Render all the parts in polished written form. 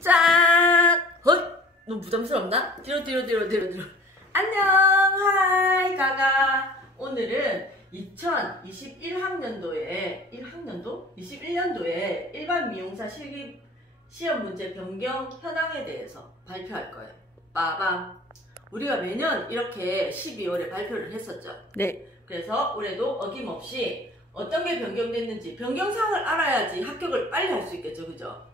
짠! 헐! 너무 부담스럽나? 뒤로. 안녕! 하이! 가가! 오늘은 2021학년도에 21년도에 일반 미용사 실기 시험 문제 변경 현황에 대해서 발표할 거예요. 빠밤! 우리가 매년 이렇게 12월에 발표를 했었죠. 네. 그래서 올해도 어김없이 어떤 게 변경됐는지 변경사항을 알아야지 합격을 빨리 할 수 있겠죠. 그죠?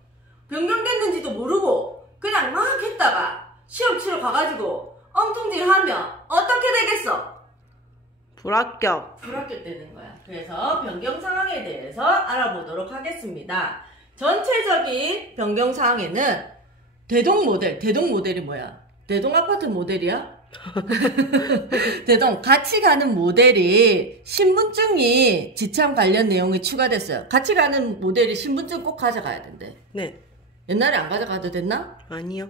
변경됐는지도 모르고 그냥 막 했다가 시험 치러 가가지고 엉뚱질하면 어떻게 되겠어? 불합격. 불합격되는 거야. 그래서 변경 상황에 대해서 알아보도록 하겠습니다. 전체적인 변경 사항에는 대동 모델이 뭐야? 대동 아파트 모델이야? 대동 같이 가는 모델이 신분증이 지참 관련 내용이 추가됐어요. 같이 가는 모델이 신분증 꼭 가져가야 된대. 네. 옛날에 안 가져가도 됐나? 아니요.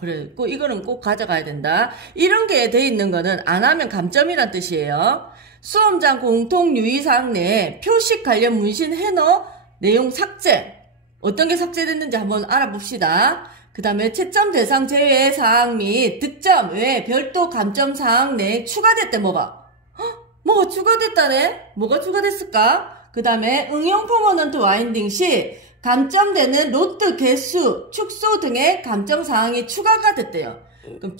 그래. 이거는 꼭 가져가야 된다. 이런 게 돼 있는 거는 안 하면 감점이란 뜻이에요. 수험장 공통 유의사항 내에 표식 관련 문신 해너 내용 삭제. 어떤 게 삭제됐는지 한번 알아봅시다. 그 다음에 채점 대상 제외 사항 및 득점 외에 별도 감점 사항 내에 추가됐대. 뭐가 추가됐다네? 뭐가 추가됐을까? 그 다음에 응용 퍼머넌트 와인딩 시 감점되는 로트 개수, 축소 등의 감점 사항이 추가가 됐대요. 그럼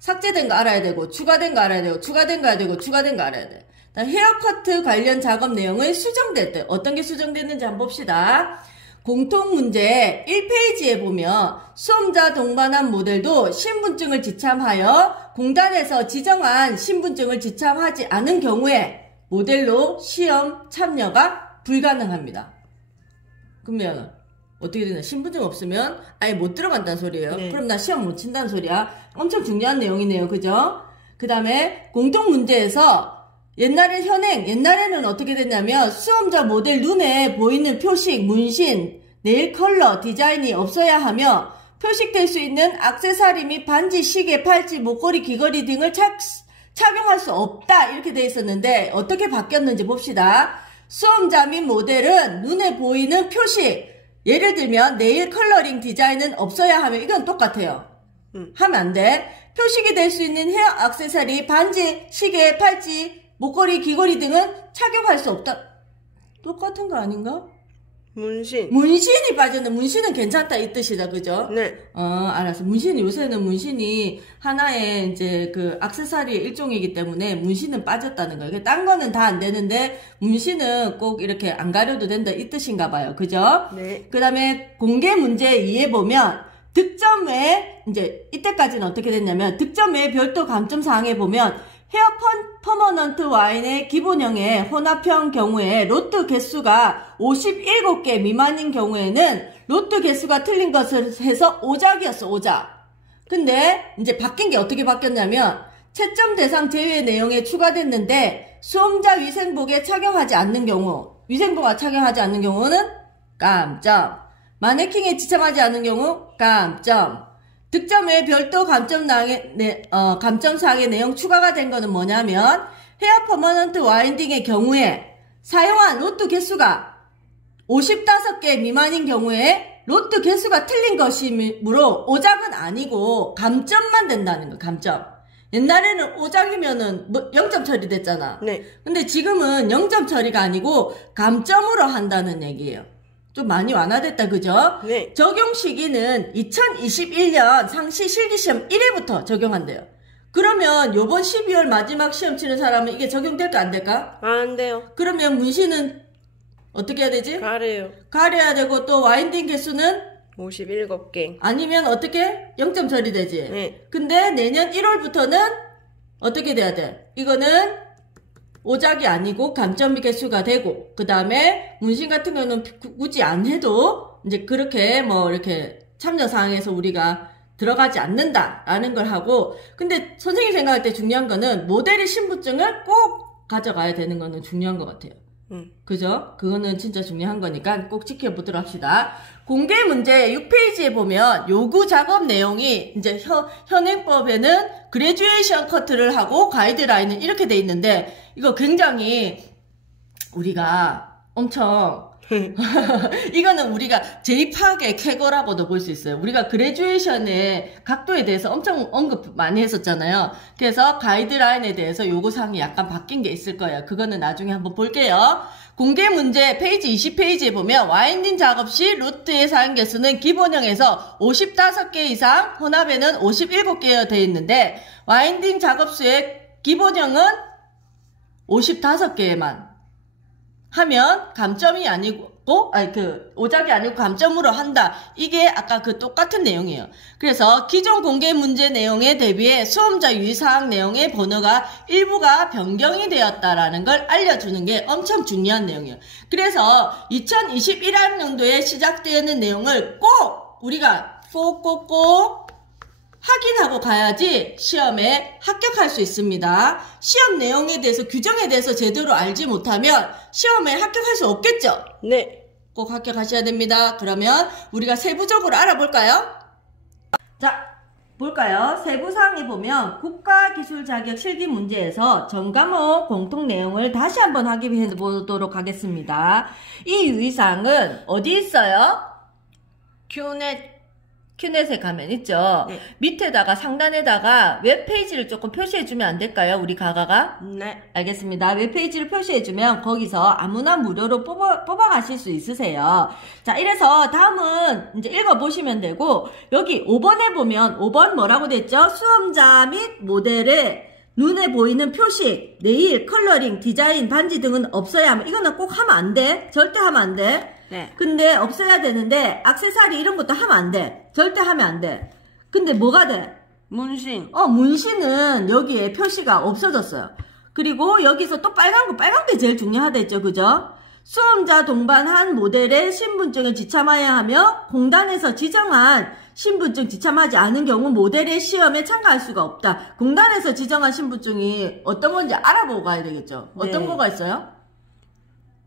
삭제된 거 알아야 되고, 추가된 거 알아야 되고, 추가된 거 알아야 되고, 추가된 거 알아야 돼. 헤어커트 관련 작업 내용이 수정됐대. 어떤 게 수정됐는지 한번 봅시다. 공통 문제 1페이지에 보면 수험자 동반한 모델도 신분증을 지참하여 공단에서 지정한 신분증을 지참하지 않은 경우에 모델로 시험 참여가 불가능합니다. 그러면 어떻게 되나? 신분증 없으면 아예 못 들어간다는 소리예요. 네. 그럼 나 시험 못 친다는 소리야. 엄청 중요한 내용이네요. 그죠? 그 다음에 공통 문제에서 옛날에는 어떻게 됐냐면 수험자 모델 눈에 보이는 표식, 문신, 네일 컬러, 디자인이 없어야 하며 표식될 수 있는 액세서리 및 반지, 시계, 팔찌, 목걸이, 귀걸이 등을 착용할 수 없다 이렇게 돼 있었는데 어떻게 바뀌었는지 봅시다. 수험자 및 모델은 눈에 보이는 표식, 예를 들면 네일 컬러링 디자인은 없어야 하며 이건 똑같아요. 하면 안 돼. 표식이 될 수 있는 헤어 액세서리, 반지, 시계, 팔찌, 목걸이, 귀걸이 등은 착용할 수 없다. 똑같은 거 아닌가? 문신이 빠졌네. 문신은 괜찮다 이 뜻이다. 그죠? 네. 알았어. 요새는 문신이 하나의 이제 그 액세서리의 일종이기 때문에 문신은 빠졌다는 거예요. 딴 거는 다 안 되는데 문신은 꼭 이렇게 안 가려도 된다 이 뜻인가 봐요. 그죠? 네. 그 다음에 공개 문제 2에 보면 득점 외에 이제 이때까지는 어떻게 됐냐면 득점 외에 별도 감점 사항에 보면 헤어 퍼머넌트 와인의 기본형의 혼합형 경우에 로트 개수가 57개 미만인 경우에는 로트 개수가 틀린 것을 해서 오작이었어. 오작. 근데 이제 바뀐 게 어떻게 바뀌었냐면 채점 대상 제외 내용에 추가됐는데 수험자 위생복에 착용하지 않는 경우, 위생복을 착용하지 않는 경우는 감점, 마네킹에 지참하지 않는 경우 감점, 득점 외에 별도 감점사항의 내용 추가가 된 거는 뭐냐면 헤어 퍼머넌트 와인딩의 경우에 사용한 로트 개수가 55개 미만인 경우에 로트 개수가 틀린 것이므로 오작은 아니고 감점만 된다는 거. 감점. 옛날에는 오작이면은 0점 처리됐잖아. 네. 근데 지금은 0점 처리가 아니고 감점으로 한다는 얘기예요. 좀 많이 완화됐다. 그죠? 네. 적용 시기는 2021년 상시 실기시험 1회부터 적용한대요. 그러면 요번 12월 마지막 시험 치는 사람은 이게 적용될까 안 될까? 안 돼요. 그러면 문신은 어떻게 해야 되지? 가려야 되고 또 와인딩 개수는 57개. 아니면 어떻게? 0점 처리되지? 네. 근데 내년 1월부터는 어떻게 돼야 돼? 이거는 오작이 아니고 감점 개수가 되고, 그 다음에 문신 같은 경우는 굳이 안 해도 이제 그렇게 이렇게 참여사항에서 우리가 들어가지 않는다라는 걸 하고, 근데 선생님이 생각할 때 중요한 거는 모델의 신분증을 꼭 가져가야 되는 거는 중요한 것 같아요. 그죠? 그거는 진짜 중요한 거니까 꼭 지켜보도록 합시다. 공개 문제 6페이지에 보면 요구 작업 내용이 이제 현행법에는 그레듀에이션 커트를 하고 가이드라인은 이렇게 돼 있는데 이거 굉장히 우리가 엄청 이거는 우리가 제2파악의 쾌거라고도 볼 수 있어요. 우리가 그레듀에이션의 각도에 대해서 엄청 언급 많이 했었잖아요. 그래서 가이드라인에 대해서 요구사항이 약간 바뀐 게 있을 거예요. 그거는 나중에 한번 볼게요. 공개 문제 페이지 20페이지에 보면 와인딩 작업 시 루트의 사용 개수는 기본형에서 55개 이상, 혼합에는 57개여 되어 있는데 와인딩 작업수의 기본형은 55개만 하면 감점이 아니고 오작이 아니고 감점으로 한다. 이게 아까 그 똑같은 내용이에요. 그래서 기존 공개 문제 내용에 대비해 수험자 유의사항 내용의 번호가 일부가 변경이 되었다라는 걸 알려주는 게 엄청 중요한 내용이에요. 그래서 2021학년도에 시작되는 내용을 꼭 우리가 꼭 확인하고 가야지 시험에 합격할 수 있습니다. 시험 내용에 대해서 규정에 대해서 제대로 알지 못하면 시험에 합격할 수 없겠죠? 네. 꼭 합격하셔야 됩니다. 그러면 우리가 세부적으로 알아볼까요? 자, 볼까요? 세부사항에 보면 국가기술 자격 실기 문제에서 전 과목 공통 내용을 다시 한번 확인해 보도록 하겠습니다. 이 유의사항은 어디 있어요? 큐넷에 가면 있죠. 네. 밑에다가 상단에다가 웹페이지를 조금 표시해주면 안 될까요? 우리 가가가? 네. 알겠습니다. 웹페이지를 표시해주면 거기서 아무나 무료로 뽑아가실 수 있으세요. 자, 이래서 다음은 이제 읽어보시면 되고 여기 5번에 보면 5번 뭐라고 됐죠? 수험자 및 모델의 눈에 보이는 표식, 네일, 컬러링, 디자인, 반지 등은 없어야 하면 이거는 꼭 하면 안 돼. 절대 하면 안 돼. 네. 근데 없어야 되는데 액세서리 이런 것도 하면 안 돼. 절대 하면 안 돼. 근데 뭐가 돼? 문신. 문신은 여기에 표시가 없어졌어요. 그리고 여기서 또 빨간 게 제일 중요하다 했죠. 그죠? 수험자 동반한 모델의 신분증을 지참해야 하며 공단에서 지정한 신분증 지참하지 않은 경우 모델의 시험에 참가할 수가 없다. 공단에서 지정한 신분증이 어떤 건지 알아보고 가야 되겠죠. 어떤 네. 거가 있어요?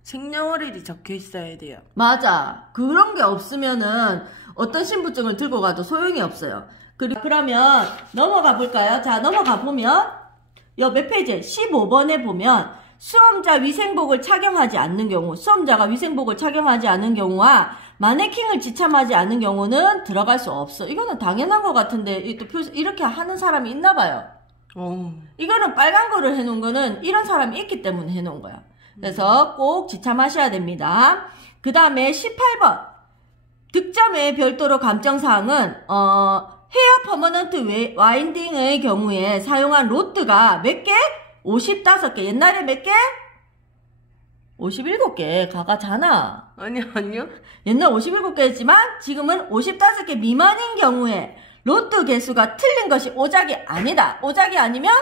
생년월일이 적혀 있어야 돼요. 맞아. 그런 게 없으면은 어떤 신분증을 들고 가도 소용이 없어요. 그러면 넘어가 볼까요? 자, 넘어가 보면 몇 페이지에 15번에 보면 수험자 위생복을 착용하지 않는 경우, 수험자가 위생복을 착용하지 않는 경우와 마네킹을 지참하지 않는 경우는 들어갈 수 없어. 이거는 당연한 것 같은데 이렇게 하는 사람이 있나 봐요. 이거는 빨간 거를 해놓은 거는 이런 사람이 있기 때문에 해놓은 거야. 그래서 꼭 지참하셔야 됩니다. 그 다음에 18번 득점에 별도로 감정사항은 헤어 퍼머넌트 와인딩의 경우에 사용한 로트가 몇 개? 55개. 옛날에 몇 개? 57개 가가잖아. 아니요. 옛날 57개였지만 지금은 55개 미만인 경우에 로트 개수가 틀린 것이 오작이 아니다. 오작이 아니면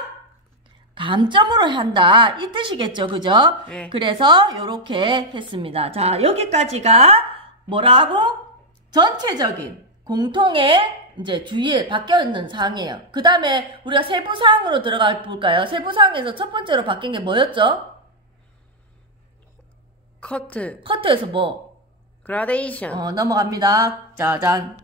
감점으로 한다. 이 뜻이겠죠. 그죠? 네. 그래서 요렇게 했습니다. 자, 여기까지가 뭐라고? 전체적인 공통의 이제 주의에 바뀌어 있는 사항이에요. 그 다음에 우리가 세부 사항으로 들어가 볼까요? 세부 사항에서 첫 번째로 바뀐 게 뭐였죠? 커트에서 뭐? 그라데이션. 넘어갑니다. 짜잔.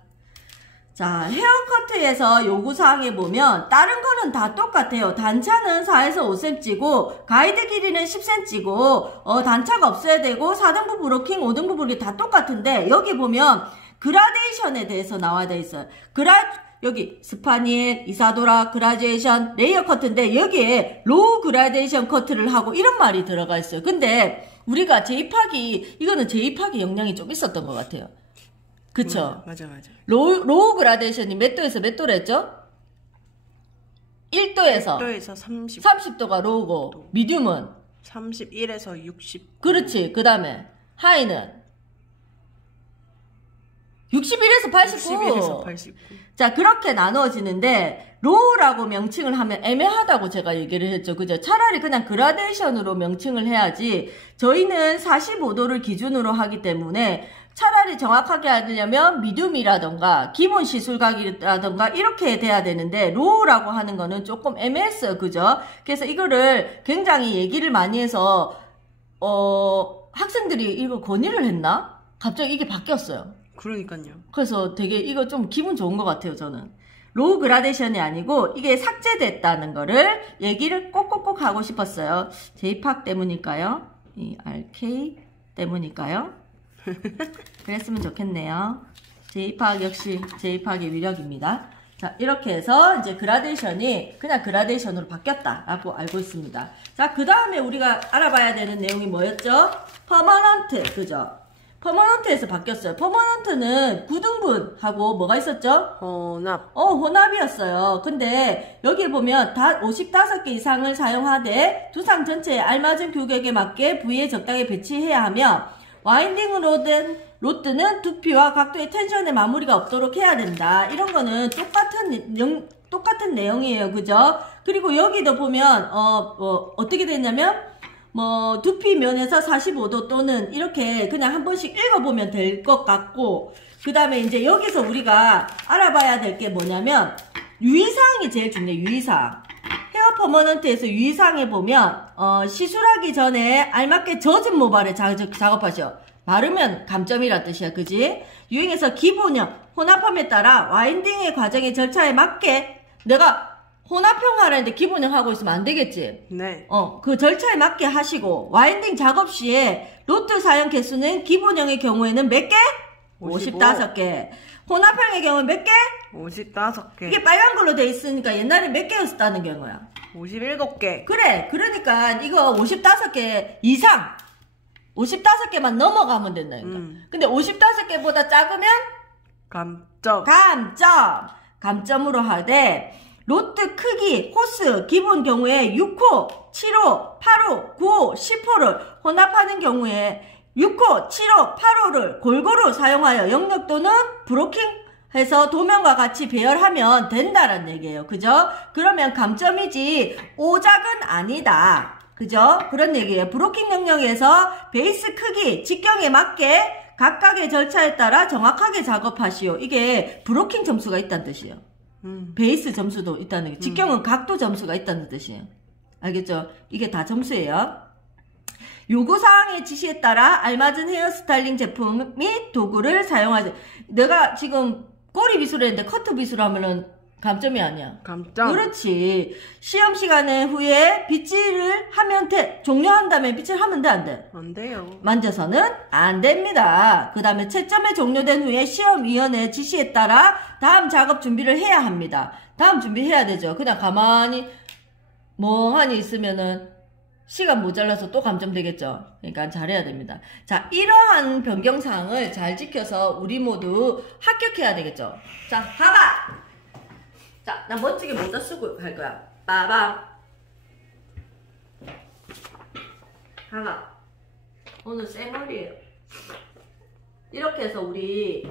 자, 헤어커트에서 요구사항에 보면 다른 거는 다 똑같아요. 단차는 4에서 5cm고 가이드 길이는 10cm고 단차가 없어야 되고 4등분 브로킹, 5등분 브로킹 다 똑같은데 여기 보면 그라데이션에 대해서 나와 있어요. 여기 스파니엘, 이사도라, 그라데이션, 레이어 커트인데 여기에 로우 그라데이션 커트를 하고 이런 말이 들어가 있어요. 근데 우리가 이거는 제2파기 영향이 좀 있었던 것 같아요. 그쵸? 맞아. 로우 그라데이션이 몇 도에서 몇 도로 했죠? 1도에서 30도가 로우고 미디움은 31에서 60. 그렇지. 그 다음에 하이는 61에서 89. 자, 그렇게 나누어지는데 로우라고 명칭을 하면 애매하다고 제가 얘기를 했죠. 그죠? 차라리 그냥 그라데이션으로 명칭을 해야지 저희는 45도를 기준으로 하기 때문에 차라리 정확하게 하려면 미디움이라던가 기본 시술각이라던가 이렇게 돼야 되는데 로우라고 하는 거는 조금 애매했어요. 그죠? 그래서 이거를 굉장히 얘기를 많이 해서 학생들이 이거 건의를 했나? 갑자기 이게 바뀌었어요. 그러니까요. 그래서 되게 이거 좀 기분 좋은 것 같아요. 저는 로우 그라데이션이 아니고 이게 삭제됐다는 거를 얘기를 꼭꼭꼭 하고 싶었어요. J-PAC 때문일까요? 이 RK 때문일까요? 그랬으면 좋겠네요. 제2파악 역시 제2파악의 위력입니다. 자, 이렇게 해서 이제 그라데이션이 그냥 그라데이션으로 바뀌었다라고 알고 있습니다. 자, 그 다음에 우리가 알아봐야 되는 내용이 뭐였죠? 퍼머넌트, 그죠? 퍼머넌트에서 바뀌었어요. 퍼머넌트는 구등분하고 뭐가 있었죠? 혼합이었어요. 근데 여기 보면 55개 이상을 사용하되 두상 전체에 알맞은 규격에 맞게 부위에 적당히 배치해야 하며 와인딩으로 된 로트는 두피와 각도의 텐션에 마무리가 없도록 해야 된다. 이런 거는 똑같은 내용이에요. 그죠? 그리고 여기도 보면 어떻게 됐냐면 두피 면에서 45도 또는 이렇게 그냥 한 번씩 읽어보면 될 것 같고, 그 다음에 이제 여기서 우리가 알아봐야 될 게 뭐냐면 유의사항이 제일 중요해요. 유의사항. 헤어 퍼머넌트에서 유의사항에 보면 시술하기 전에 알맞게 젖은 모발을 작업하셔. 바르면 감점이란 뜻이야. 그지? 유행에서 기본형 혼합함에 따라 와인딩의 과정의 절차에 맞게 내가 혼합형 하라는데 기본형 하고 있으면 안 되겠지? 네. 그 절차에 맞게 하시고, 와인딩 작업 시에 로트 사용 개수는 기본형의 경우에는 몇 개? 55개. 혼합형의 경우는 몇 개? 55개. 이게 빨간 걸로 돼 있으니까 옛날에 몇 개였다는 경우야? 57개. 그래. 그러니까 이거 55개 이상, 55개만 넘어가면 된다니까. 근데 55개보다 작으면? 감점으로 하되, 로트 크기, 호스, 기본 경우에 6호, 7호, 8호, 9호, 10호를 혼합하는 경우에 6호, 7호, 8호를 골고루 사용하여 영역도는 브로킹해서 도면과 같이 배열하면 된다라는 얘기예요. 그죠? 그러면 감점이지 오작은 아니다. 그죠? 그런 얘기예요. 브로킹 영역에서 베이스 크기, 직경에 맞게 각각의 절차에 따라 정확하게 작업하시오. 이게 브로킹 점수가 있다는 뜻이에요. 베이스 점수도 있다는 게, 직경은 각도 점수가 있다는 뜻이에요. 알겠죠? 이게 다 점수예요. 요구사항의 지시에 따라 알맞은 헤어스타일링 제품 및 도구를 사용하세요. 내가 지금 꼬리 비수를 했는데 커트 비수를 하면은 감점이 아니야. 감점. 그렇지. 시험 시간에 후에 빗질을 하면 돼. 종료한 다음에 빗질 하면 돼, 안 돼? 안 돼요. 만져서는 안 됩니다. 그 다음에 채점에 종료된 후에 시험위원회 지시에 따라 다음 작업 준비를 해야 합니다. 다음 준비해야 되죠. 그냥 가만히 멍하니 있으면은 시간 모자라서 또 감점되겠죠. 그러니까 잘해야 됩니다. 자, 이러한 변경사항을 잘 지켜서 우리 모두 합격해야 되겠죠. 자, 가가! 자, 나 멋지게 모자 쓰고 갈 거야. 빠밤. 가가. 오늘 쌩얼이에요. 이렇게 해서 우리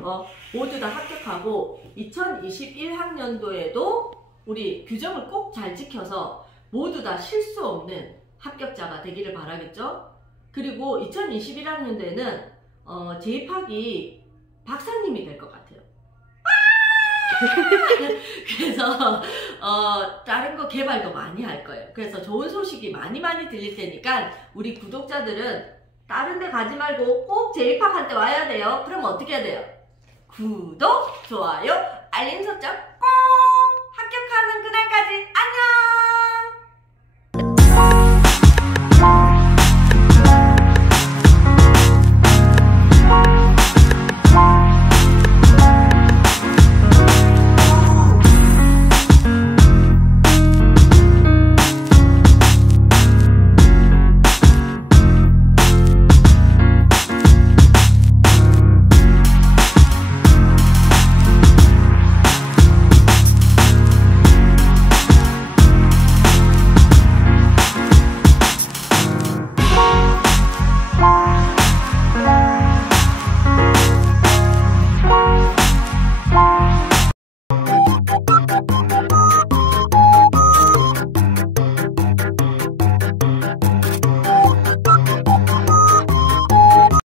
모두 다 합격하고 2021학년도에도 우리 규정을 꼭 잘 지켜서 모두 다 실수 없는 합격자가 되기를 바라겠죠. 그리고 2021학년도에는 제2파악이 박사님이 될 것 같아요. 그래서 다른 거 개발도 많이 할 거예요. 그래서 좋은 소식이 많이 들릴 테니까 우리 구독자들은 다른 데 가지 말고 꼭 제2파악한테 와야 돼요. 그럼 어떻게 해야 돼요? 구독, 좋아요, 알림 설정 꼭! 합격하는 그날까지 안녕!